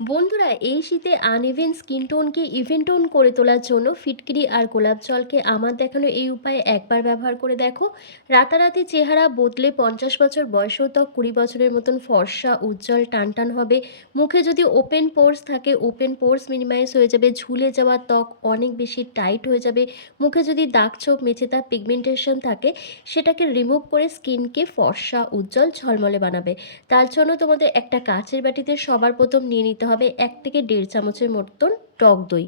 বন্ধুরা, এই শীতে আনইভেন স্কিন টোনকে ইভেন টোন করে তোলার জন্য ফিটকিরি আর গোলাপ জলকে আমার দেখানো এই উপায়ে একবার ব্যবহার করে দেখো। রাতারাতি চেহারা বদলে পঞ্চাশ বছর বয়সেও ত্বক কুড়ি বছরের মতন ফর্সা, উজ্জ্বল, টানটান হবে। মুখে যদি ওপেন পোর্স থাকে, ওপেন পোর্স মিনিমাইজ হয়ে যাবে, ঝুলে যাওয়া ত্বক অনেক বেশি টাইট হয়ে যাবে। মুখে যদি দাগ ছোপ মেচেতা পিগমেন্টেশন থাকে, সেটাকে রিমুভ করে স্কিনকে ফর্সা, উজ্জ্বল ঝলমলে বানাবে। তার জন্য তোমাদের একটা কাচের বাটিতে সবার প্রথম নিয়ে নিতে হবে এক থেকে দেড় চামচের মতন টক দই।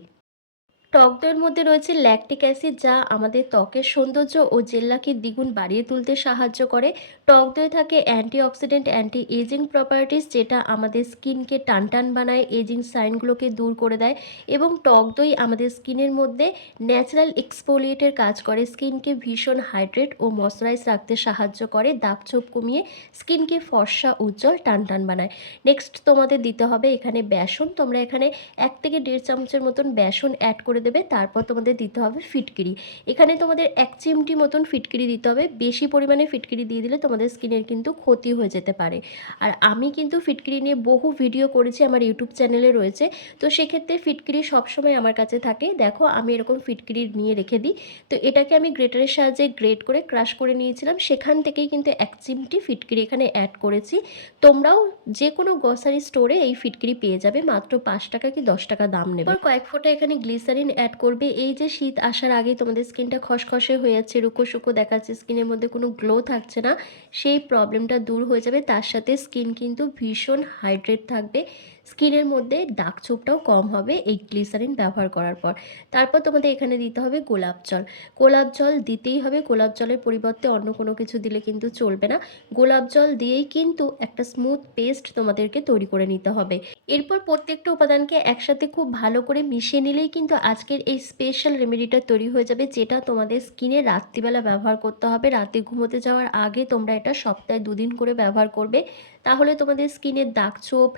টক দইয়ের মধ্যে রয়েছে ল্যাকটিক অ্যাসিড যা আমাদের ত্বকের সৌন্দর্য ও জেল্লাকে দ্বিগুণ বাড়িয়ে তুলতে সাহায্য করে। টক দই থাকে অ্যান্টিঅক্সিডেন্ট অ্যান্টি এজিং প্রপার্টিস যেটা আমাদের স্কিনকে টানটান বানায় এজিং সাইনগুলোকে দূর করে দেয় এবং টক দই আমাদের স্কিনের মধ্যে ন্যাচারাল এক্সপোলিয়েটের কাজ করে। স্কিনকে ভীষণ হাইড্রেট ও ময়শ্চারাইজ রাখতে সাহায্য করে, দাগ ছোপ কমিয়ে স্কিনকে ফর্সা, উজ্জ্বল, টানটান বানায়। নেক্সট তোমাদের দিতে হবে এখানে বেসন। তোমরা এখানে এক থেকে দেড় চামচের মতন বেসন অ্যাড করে দেবে, তারপর তোমাদের দিতে হবে ফিটকিরি। এখানে তোমাদের এক চিমটি মতন ফিটকিরি দিতে হবে, বেশি পরিমাণে ফিটকিরি দিয়ে দিলে তোমাদের স্কিনের কিন্তু ক্ষতি হয়ে যেতে পারে। আর আমি কিন্তু ফিটকিরি নিয়ে বহু ভিডিও করেছি, আমার ইউটিউব চ্যানেলে রয়েছে, তো সেক্ষেত্রে ফিটকিরি সবসময় আমার কাছে থাকে। দেখো, আমি এরকম ফিটকিরি নিয়ে রেখে দিই। তো এটাকে আমি গ্রেটারের সাহায্যে গ্রেট করে ক্রাশ করে নিয়েছিলাম, সেখান থেকেই কিন্তু এক চিমটি ফিটকিরি এখানে অ্যাড করেছি। তোমরাও যে কোনো গ্রসারি স্টোরে এই ফিটকিরি পেয়ে যাবে, মাত্র পাঁচ টাকা কি দশ টাকা দাম নেবে। কয়েক ফোঁটা এখানে গ্লিসারিন অ্যাড করবে। এই যে শীত আসার আগে তোমাদের স্কিনটা খসখসে হয়ে যাচ্ছে, রুকো শুকো দেখাচ্ছে, স্কিনের মধ্যে কোনো গ্লো থাকছে না, সেই প্রবলেমটা দূর হয়ে যাবে। তার সাথে স্কিন কিন্তু ভীষণ হাইড্রেট থাকবে। স্কিনের মধ্যে দাগ ছোপটাও কম হবে এই গ্লিসারিন ব্যবহার করার পর। তারপর তোমাদের এখানে দিতে হবে গোলাপ জল। গোলাপ জল দিতেই হবে, গোলাপ জলের পরিবর্তে অন্য কোনো কিছু দিলে কিন্তু চলবে না। গোলাপ জল দিয়েই কিন্তু একটা স্মুথ পেস্ট তোমাদেরকে তৈরি করে নিতে হবে। এরপর প্রত্যেকটা উপাদানকে একসাথে খুব ভালো করে মিশিয়ে নিলেই কিন্তু আজকের এই স্পেশাল রেমেডিটা তৈরি হয়ে যাবে, যেটা তোমাদের স্কিনে রাত্রিবেলা ব্যবহার করতে হবে। রাতে ঘুমোতে যাওয়ার আগে তোমরা এটা সপ্তাহে দুদিন করে ব্যবহার করবে। তাহলে তোমাদের স্কিনের দাগ ছোপ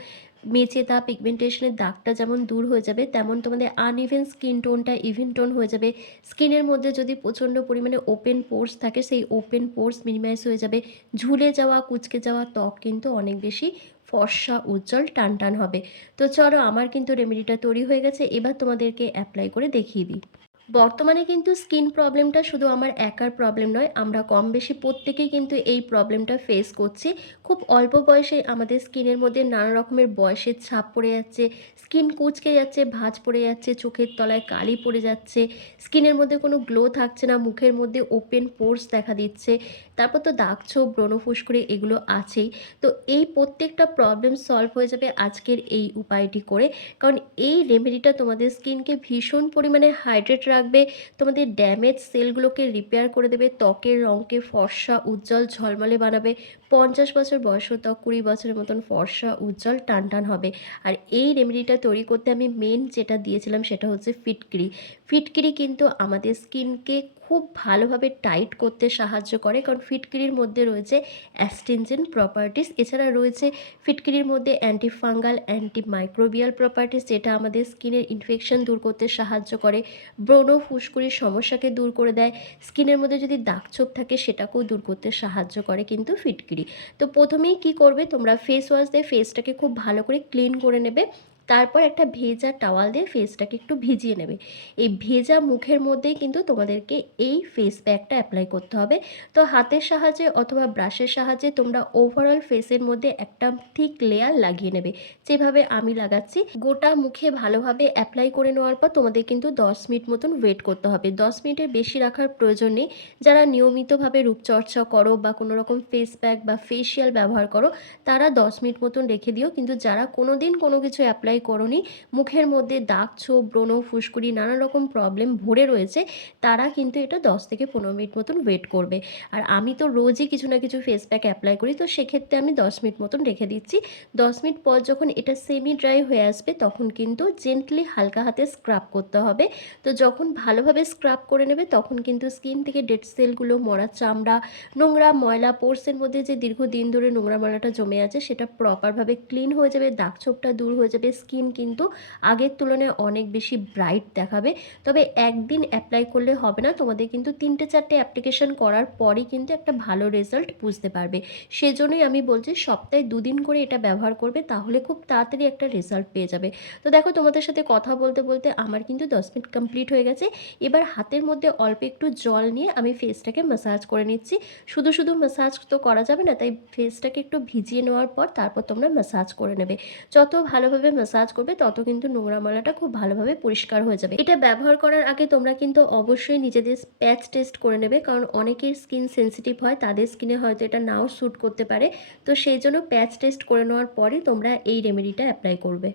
মেচেতা পিগমেন্টেশনের দাগটা যেমন দূর হয়ে যাবে, তেমন তোমাদের আনইভেন স্কিন টোনটা ইভেন টোন হয়ে যাবে। স্কিনের মধ্যে যদি প্রচণ্ড পরিমাণে ওপেন পোর্স থাকে, সেই ওপেন পোর্স মিনিমাইজ হয়ে যাবে। ঝুলে যাওয়া, কুচকে যাওয়া ত্বক কিন্তু অনেক বেশি ফর্সা, উজ্জ্বল টান টান হবে। তো চলো, আমার কিন্তু রেমেডিটা তৈরি হয়ে গেছে, এবার তোমাদেরকে অ্যাপ্লাই করে দেখিয়ে দিই। বর্তমানে কিন্তু স্কিন প্রবলেমটা শুধু আমার একার প্রবলেম নয়, আমরা কম বেশি প্রত্যেকেই কিন্তু এই প্রবলেমটা ফেস করছি। খুব অল্প বয়সে আমাদের স্কিনের মধ্যে নানা রকমের বয়সের ছাপ পড়ে যাচ্ছে, স্কিন কুচকে যাচ্ছে, ভাঁজ পড়ে যাচ্ছে, চোখের তলায় কালি পড়ে যাচ্ছে, স্কিনের মধ্যে কোনো গ্লো থাকছে না, মুখের মধ্যে ওপেন পোর্স দেখা দিচ্ছে তারপর তো দাগ, ছোপ, ব্রণ, ফুসকুড়ি এগুলো আছেই। তো এই প্রত্যেকটা প্রবলেম সলভ হয়ে যাবে আজকের এই উপায়টি করে। কারণ এই রেমেডিটা তোমাদের স্কিনকে ভীষণ পরিমাণে হাইড্রেট রাখবে, তোমাদের ড্যামেজ সেলগুলোকে রিপেয়ার করে দেবে, ত্বকের রঙকে ফর্সা, উজ্জ্বল, ঝলমলে বানাবে পঞ্চাশ বছর বয়সও ত্বক কুড়ি বছরের মতন ফর্সা, উজ্জ্বল টান টান হবে। আর এই রেমেডিটা তৈরি করতে আমি মেন যেটা দিয়েছিলাম সেটা হচ্ছে ফিটকিরি। ফিটকিরি কিন্তু আমাদের স্কিনকে খুব ভালোভাবে টাইট করতে সাহায্য করে, কারণ ফিটকিরির মধ্যে রয়েছে অ্যাস্টেনজেন্ট প্রপার্টিস এছাড়া রয়েছে ফিটকিরির মধ্যে অ্যান্টিফাঙ্গাল অ্যান্টি মাইক্রোবিয়াল প্রপার্টিস যেটা আমাদের স্কিনের ইনফেকশন দূর করতে সাহায্য করে, ব্রণ ফুসকুড়ির সমস্যাকে দূর করে দেয়। স্কিনের মধ্যে যদি দাগ ছোপ থাকে, সেটাকেও দূর করতে সাহায্য করে কিন্তু ফিটকিরি। তো প্রথমেই কি করবে তোমরা ফেস ওয়াশ দিয়ে ফেসটাকে খুব ভালো করে ক্লিন করে নেবে তারপর একটা ভেজা টাওয়াল দিয়ে ফেসটাকে একটু ভিজিয়ে নেবে। এই ভেজা মুখের মধ্যেই কিন্তু তোমাদেরকে এই ফেস প্যাকটা অ্যাপ্লাই করতে হবে। তো হাতের সাহায্যে অথবা ব্রাশের সাহায্যে তোমরা ওভারঅল ফেসের মধ্যে একটা থিক লেয়ার লাগিয়ে নেবে। যেভাবে আমি লাগাচ্ছি, গোটা মুখে ভালোভাবে অ্যাপ্লাই করে নেওয়ার পর তোমাদের কিন্তু দশ মিনিট মতন ওয়েট করতে হবে। দশ মিনিটের বেশি রাখার প্রয়োজন নেই। যারা নিয়মিতভাবে রূপচর্চা করো বা কোনো রকম ফেস প্যাক বা ফেসিয়াল ব্যবহার করো, তারা দশ মিনিট মতন রেখে দিও। কিন্তু যারা কোনো দিন কোনো কিছু অ্যাপ্লাই করনি। মুখের মধ্যে দাগ, ছোপ, ব্রণ, ফুসকুড়ি নানা রকম প্রবলেম ভরে রয়েছে। তারা কিন্তু এটা দশ থেকে পনেরো মিনিট মতন ওয়েট করবে। আর আমি তো রোজই কিছু না কিছু ফেস প্যাক অ্যাপ্লাই করি, তো সেক্ষেত্রে আমি দশ মিনিট মতন রেখে দিচ্ছি। দশ মিনিট পর যখন এটা সেমি ড্রাই হয়ে আসবে, তখন কিন্তু জেন্টলি হালকা হাতে স্ক্রাব করতে হবে। তো যখন ভালোভাবে স্ক্রাব করে নেবে, তখন কিন্তু স্কিন থেকে ডেড সেলগুলো মরা চামড়া, নোংরা ময়লা পোর্সের মধ্যে যে দীর্ঘদিন ধরে নোংরা ময়লাটা জমে আছে, সেটা প্রপারভাবে ক্লিন হয়ে যাবে, দাগ, ছোপটা দূর হয়ে যাবে স্কিন কিন্তু আগের তুলনায় অনেক বেশি ব্রাইট দেখাবে। তবে একদিন অ্যাপ্লাই করলে হবে না, তোমাদের কিন্তু তিনটে চারটে অ্যাপ্লিকেশন করার পরই কিন্তু একটা ভালো রেজাল্ট বুঝতে পারবে। সেজন্যই আমি বলছি সপ্তাহে দুদিন করে এটা ব্যবহার করবে, তাহলে খুব তাড়াতাড়ি একটা রেজাল্ট পেয়ে যাবে। তো দেখো, তোমাদের সাথে কথা বলতে বলতে আমার কিন্তু দশ মিনিট কমপ্লিট হয়ে গেছে। এবার হাতের মধ্যে অল্প একটু জল নিয়ে আমি ফেসটাকে ম্যাসাজ করে নিচ্ছি। শুধু শুধু ম্যাসাজ তো করা যাবে না, তাই ফেসটাকে একটু ভিজিয়ে নেওয়ার পর তারপর তোমরা ম্যাসাজ করে নেবে। যত ভালোভাবে ম্যাসাজ করবে, তত কিন্তু নোংরা ময়লাটা খুব ভালোভাবে পরিষ্কার হয়ে যাবে। এটা ব্যবহার করার আগে তোমরা কিন্তু অবশ্যই নিজেদের প্যাচ টেস্ট করে নেবে, কারণ অনেকের স্কিন সেন্সিটিভ হয়, তাদের স্কিনে হয়তো এটা নাও শ্যুট করতে পারে। তো সেই জন্য প্যাচ টেস্ট করে নেওয়ার পরে তোমরা এই রেমেডিটা অ্যাপ্লাই করবে।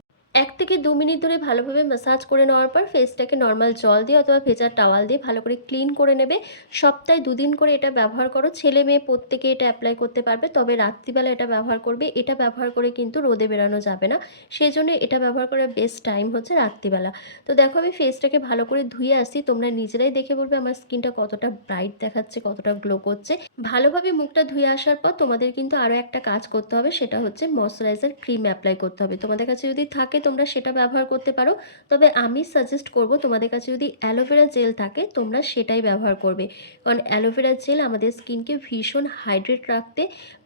এক থেকে দু মিনিট ধরে ভালোভাবে ম্যাসাজ করে নেওয়ার পর ফেসটাকে নর্মাল জল দিয়ে অথবা ভেজা টাওয়াল দিয়ে ভালো করে ক্লিন করে নেবে। সপ্তাহে দুদিন করে এটা ব্যবহার করো। ছেলে মেয়ে প্রত্যেকে এটা অ্যাপ্লাই করতে পারবে, তবে রাত্রিবেলা এটা ব্যবহার করবে। এটা ব্যবহার করে কিন্তু রোদে বেরানো যাবে না। সেই জন্য এটা ব্যবহার করার বেস্ট টাইম হচ্ছে রাত্রিবেলা। তো দেখো আমি ফেসটাকে ভালো করে ধুয়ে আসি তোমরা নিজেরাই দেখে বলবে আমার স্কিনটা কতটা ব্রাইট দেখাচ্ছে, কতটা গ্লো করছে। ভালোভাবে মুখটা ধুয়ে আসার পর তোমাদের কিন্তু আরও একটা কাজ করতে হবে, সেটা হচ্ছে ময়শ্চারাইজার ক্রিম অ্যাপ্লাই করতে হবে। তোমাদের কাছে যদি থাকে তোমরা সেটা ব্যবহার করতে পারো। তবে আমি সাজেস্ট করব তোমাদের কাছে যদি অ্যালোভেরা জেল থাকে, তোমরা সেটাই ব্যবহার করবে। কারণ অ্যালোভেরা জেল আমাদের স্কিনকে ভীষণ হাইড্রেট রাখতে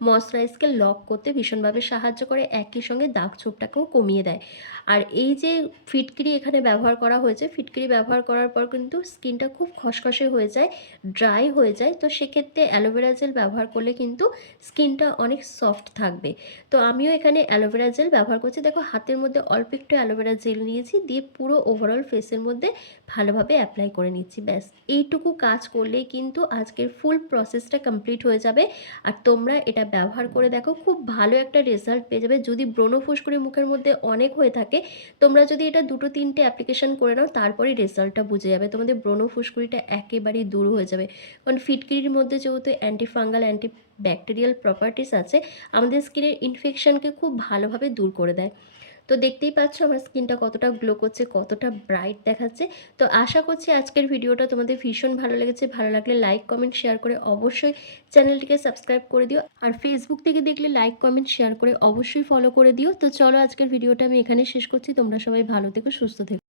ময়শ্চারাইজকে লক করতে ভীষণভাবে সাহায্য করে, একই সঙ্গে দাগ ছোপটাকেও কমিয়ে দেয়। আর এই যে ফিটকিরি এখানে ব্যবহার করা হয়েছে, ফিটকিরি ব্যবহার করার পর কিন্তু স্কিনটা খুব খসখসে হয়ে যায় ড্রাই হয়ে যায়। তো সেক্ষেত্রে অ্যালোভেরা জেল ব্যবহার করলে কিন্তু স্কিনটা অনেক সফট থাকবে। তো আমিও এখানে অ্যালোভেরা জেল ব্যবহার করছি। দেখো, হাতের মধ্যে অল্প একটু অ্যালোভেরা জেল নিয়েছি, দিয়ে পুরো ওভারঅল ফেসের মধ্যে ভালোভাবে অ্যাপ্লাই করে নিচ্ছি, ব্যাস। এইটুকু কাজ করলেই কিন্তু আজকের ফুল প্রসেসটা কমপ্লিট হয়ে যাবে। আর তোমরা এটা ব্যবহার করে দেখো, খুব ভালো একটা রেজাল্ট পেয়ে যাবে। যদি ব্রণ ফুসকুড়ি মুখের মধ্যে অনেক হয়ে থাকে, তোমরা যদি এটা দুটো তিনটে অ্যাপ্লিকেশন করে নাও, তারপরে রেজাল্টটা বুঝে যাবে। তোমাদের ব্রণ ফুসকুড়িটা একেবারেই দূর হয়ে যাবে। কারণ ফিটকিরির মধ্যে যেহেতু অ্যান্টিফাঙ্গাল অ্যান্টি ব্যাকটেরিয়াল প্রপার্টিস আছে, আমাদের স্কিনের ইনফেকশনকে খুব ভালোভাবে দূর করে দেয়। তো দেখতেই পাচ্ছ আমার স্কিনটা কতটা গ্লো করছে, কতটা ব্রাইট দেখাচ্ছে। তো আশা করছি আজকের ভিডিওটা তোমাদের ভীষণ ভালো লেগেছে। ভালো লাগলে লাইক কমেন্ট শেয়ার করে অবশ্যই চ্যানেলটিকে সাবস্ক্রাইব করে দিও। আর ফেসবুক থেকে দেখলে লাইক কমেন্ট শেয়ার করে অবশ্যই ফলো করে দিও। তো চলো আজকের ভিডিওটা আমি এখানে শেষ করছি। তোমরা সবাই ভালো থেকো, সুস্থ থেকো।